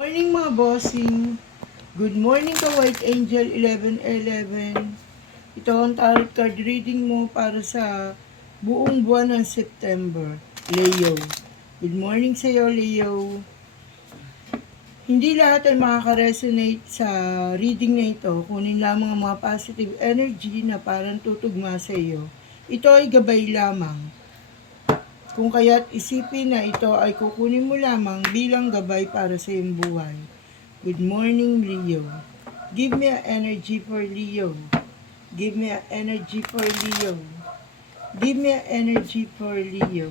Morning mga bossing. Good morning ka White Angel 1111. Ito ang tarot card reading mo para sa buong buwan ng September. Leo. Good morning sa iyo, Leo. Hindi lahat ay makaka-resonate sa reading na ito. Kunin lamang ang mga positive energy na parang tutugma sa iyo. Ito ay gabay lamang. Kung kaya't isipin na ito ay kukunin mo lamang bilang gabay para sa iyong buhay. Good morning, Leo. Give me an energy for Leo. Give me an energy for Leo. Give me an energy for Leo.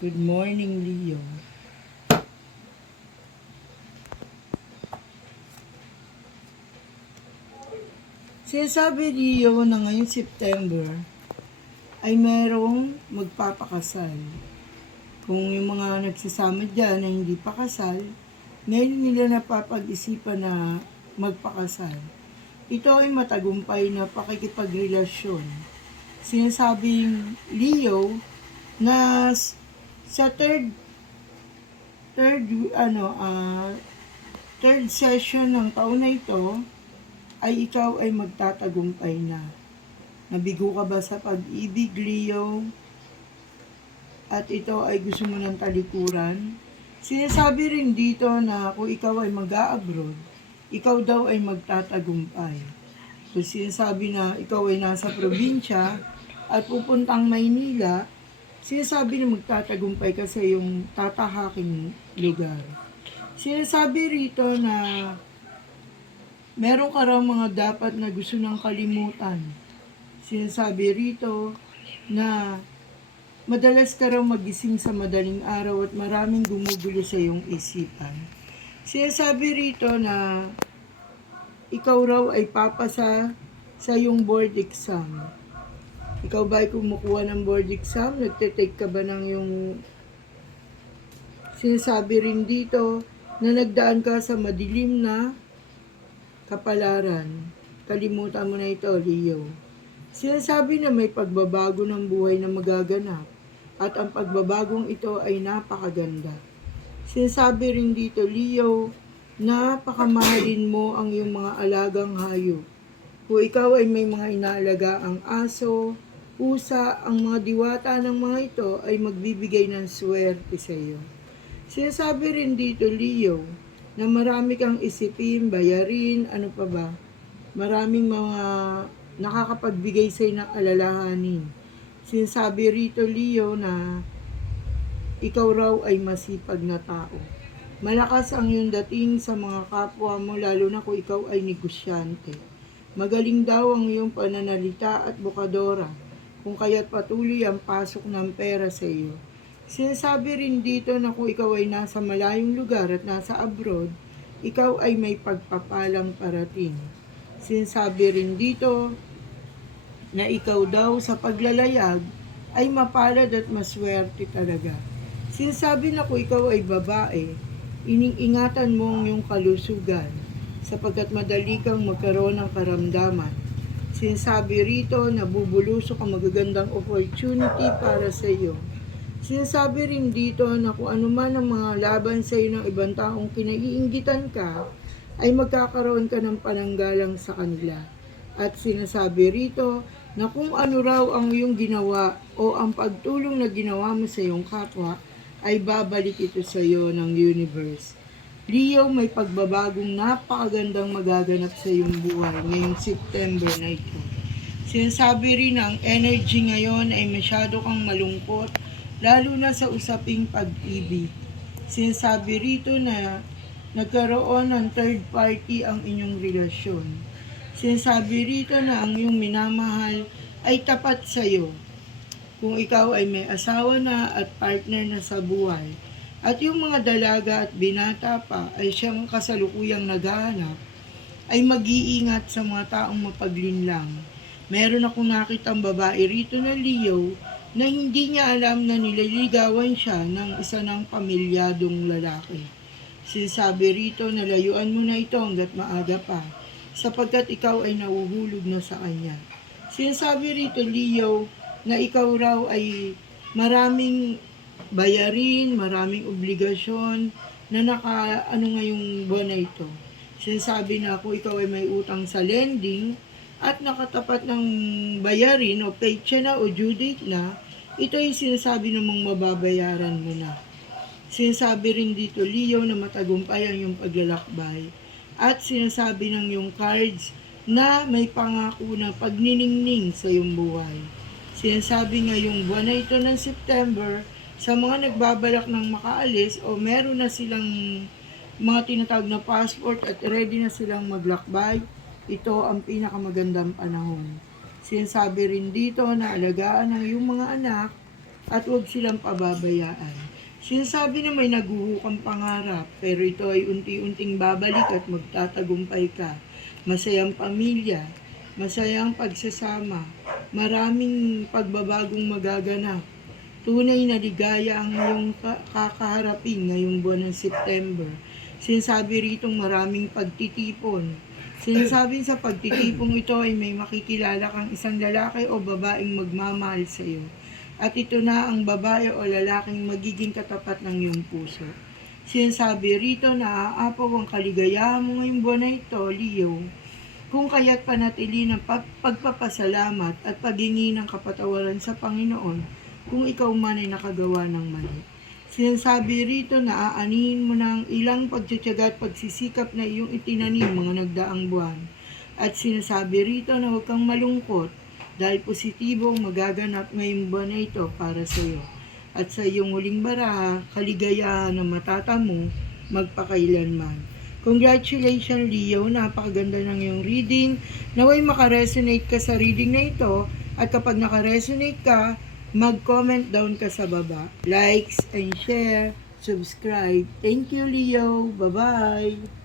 Good morning, Leo. Sinasabi Leo na ngayong September ay mayroong magpapakasal. Kung yung mga nagsasama dyan na hindi pa kasal, ngayon nila napapag-isipan na magpakasal. Ito ay matagumpay na pakikipagrelasyon. Sinasabing Leo na sa third session ng taon na ito ay ikaw ay magtatagumpay na. Nabigo ka ba sa pag-ibig, Leo? At ito ay gusto mo ng talikuran? Sinasabi rin dito na kung ikaw ay mag-a-abroad, ikaw daw ay magtatagumpay. Kung sinasabi na ikaw ay nasa probinsya at pupuntang Maynila, sinasabi na magtatagumpay ka sa iyong tatahaking lugar. Sinasabi rito na meron ka raw mga dapat na gusto ng kalimutan. Sinasabi rito na madalas ka raw magising sa madaling araw at maraming gumugulo sa iyong isipan. Sinasabi rito na ikaw raw ay papasa sa iyong board exam. Ikaw ba ay kumukuha ng board exam? Nagte-take ka ba ng iyong... Sinasabi rin dito na nagdaan ka sa madilim na kapalaran. Kalimutan mo na ito, Leo. Sinasabi na may pagbabago ng buhay na magaganap at ang pagbabagong ito ay napakaganda. Sinasabi rin dito, Leo, napakamahalin mo ang iyong mga alagang hayop. Kung ikaw ay may mga inaalaga ang aso, pusa, ang mga diwata ng mga ito ay magbibigay ng swerte sa iyo. Sinasabi rin dito, Leo, na marami kang isipin, bayarin, ano pa ba? Maraming mga nakakapagbigay sa iyo ng alalahanin. Sinasabi rito, Leo, na ikaw raw ay masipag na tao. Malakas ang iyong dating sa mga kapwa mo, lalo na kung ikaw ay negosyante. Magaling daw ang iyong pananalita at bukadora, kung kaya't patuloy ang pasok ng pera sa iyo. Sinasabi rin dito na kung ikaw ay nasa malayong lugar at nasa abroad, ikaw ay may pagpapalang parating. Sinasabi rin dito na ikaw daw sa paglalayag ay mapalad at maswerte talaga. Sinasabi na kung ikaw ay babae, ining-ingatan mo ang iyong kalusugan sapagkat madali kang magkaroon ng karamdaman. Sinasabi rito na bubulusok ang magagandang opportunity para sa iyo. Sinasabi rin dito na kung ano man ang mga laban sa iyo ng ibang taong kinaiinggitan ka, ay magkakaroon ka ng pananggalang sa kanila. At sinasabi rito na kung ano raw ang iyong ginawa o ang pagtulong na ginawa mo sa iyong kapwa, ay babalik ito sa iyo ng universe. Leo, may pagbabagong napakagandang magaganap sa iyong buhay ngayong September na ito. Sinasabi rin na ang energy ngayon ay masyado kang malungkot, lalo na sa usaping pag-ibig. Sinasabi rito na nagkaroon ng third party ang inyong relasyon. Sinasabi rito na ang iyong minamahal ay tapat sa iyo. Kung ikaw ay may asawa na at partner na sa buhay, at yung mga dalaga at binata pa ay siyang kasalukuyang naghahanap, ay mag-iingat sa mga taong mapaglinlang. Meron akong nakitang babae rito na Leo na hindi niya alam na nililigawan siya ng isa ng pamilyadong lalaki. Sinasabi rito na layuan mo na ito hanggat maaga pa, sapagkat ikaw ay nahuhulog na sa kanya. Sinasabi rito, Leo, na ikaw raw ay maraming bayarin, maraming obligasyon, na ano ngayong buwan na ito. Sinasabi na kung ikaw ay may utang sa lending at nakatapat ng bayarin o petsa na o due date na, ito ay sinasabi namang mababayaran mo na. Sinasabi rin dito, Leo, na matagumpay ang iyong paglalakbay. At sinasabi ng iyong cards na may pangako na pagniningning sa iyong buhay. Sinasabi ngayong buwan na ito ng September, sa mga nagbabalak ng makaalis o meron na silang mga tinatawag na passport at ready na silang maglakbay, ito ang pinakamagandang panahon. Sinasabi rin dito na alagaan ang iyong mga anak at huwag silang pababayaan. Sinasabi na may naguhukang pangarap, pero ito ay unti-unting babalik at magtatagumpay ka. Masayang pamilya, masayang pagsasama, maraming pagbabagong magaganap. Tunay na ligaya ang iyong kakaharapin ngayong buwan ng September. Sinasabi ritong maraming pagtitipon. Sinasabing sa pagtitipong ito ay may makikilala kang isang lalaki o babaeng magmamahal sa iyo. At ito na ang babae o lalaking magiging katapat ng iyong puso. Sinasabi rito na aapaw ang kaligayahan mo ngayong buwan na ito, Leo. Kung kaya't panatili ng pagpapasalamat at paghingi ng kapatawaran sa Panginoon kung ikaw man ay nakagawa ng mali. Sinasabi rito na aanihin mo ng ilang pagtsatsaga at pagsisikap na iyong itinanim mga nagdaang buwan. At sinasabi rito na huwag kang malungkot dahil positibo ang magaganap ngayong buwan na ito para sa iyo. At sa iyong huling baraha, kaligayahan na matatamo magpakailanman. Congratulations, Leo. Napakaganda ng iyong reading. Naway makaresonate ka sa reading na ito. At kapag nakaresonate ka, mag-comment down ka sa baba. Likes and share, subscribe. Thank you, Leo. Bye-bye.